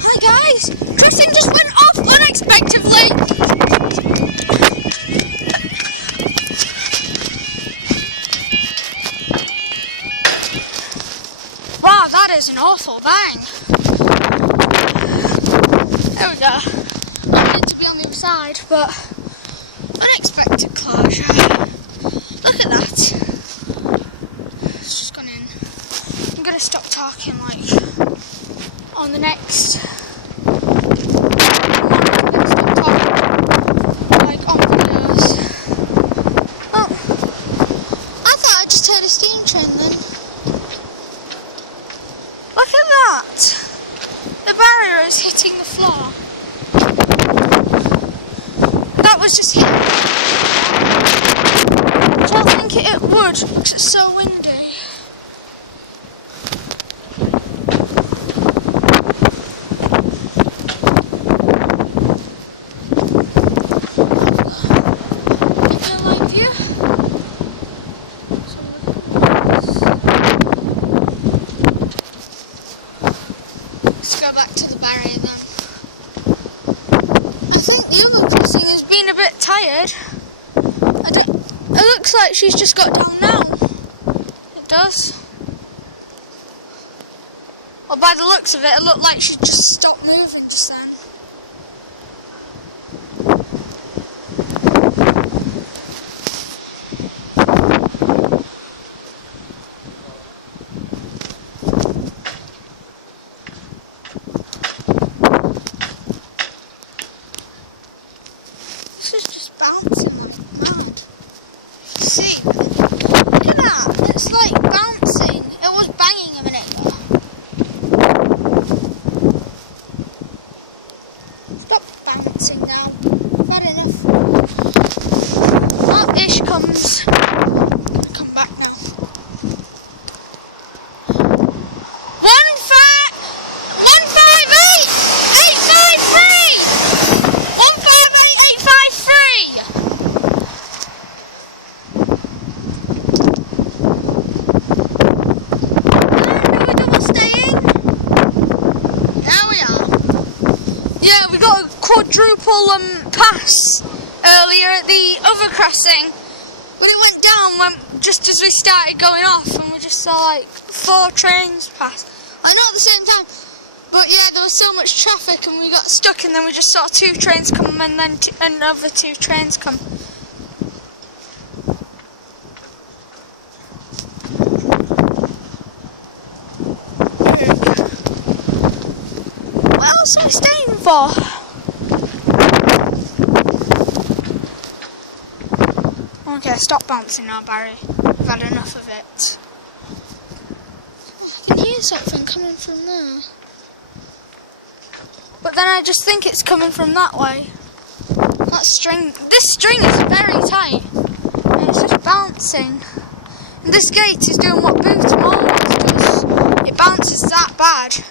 Hi guys, Tristan just went off unexpectedly. Wow, that is an awful bang. There we go. I wanted to be on the other side, but unexpected closure. Look at that. It's just gone in. I'm gonna stop talking on the next. Look at that! The barrier is hitting the floor. That was just hitting. I don't think it would because it's so windy. Let's go back to the barrier then. I think the other crossing has been a bit tired. It looks like she's just got down now. It does. Well, by the looks of it, it looked like she just stopped moving just then. This is just bouncing like mad. See, look at that. It's like bouncing. It was banging a minute ago. Stop bouncing now. I've had enough. Oh, here she comes. Come back now. 15885. Yeah, we got a quadruple pass earlier at the other crossing, but it went down just as we started going off, and we just saw like 4 trains pass. I know at the same time, but yeah, there was so much traffic and we got stuck, and then we just saw 2 trains come and then another 2 trains come. What else are we staying for? Okay, stop bouncing now, Barry. I've had enough of it. I can hear something coming from there. But then I just think it's coming from that way. This string is very tight. And it's just bouncing. And this gate is doing what Boots always does. It bounces that bad.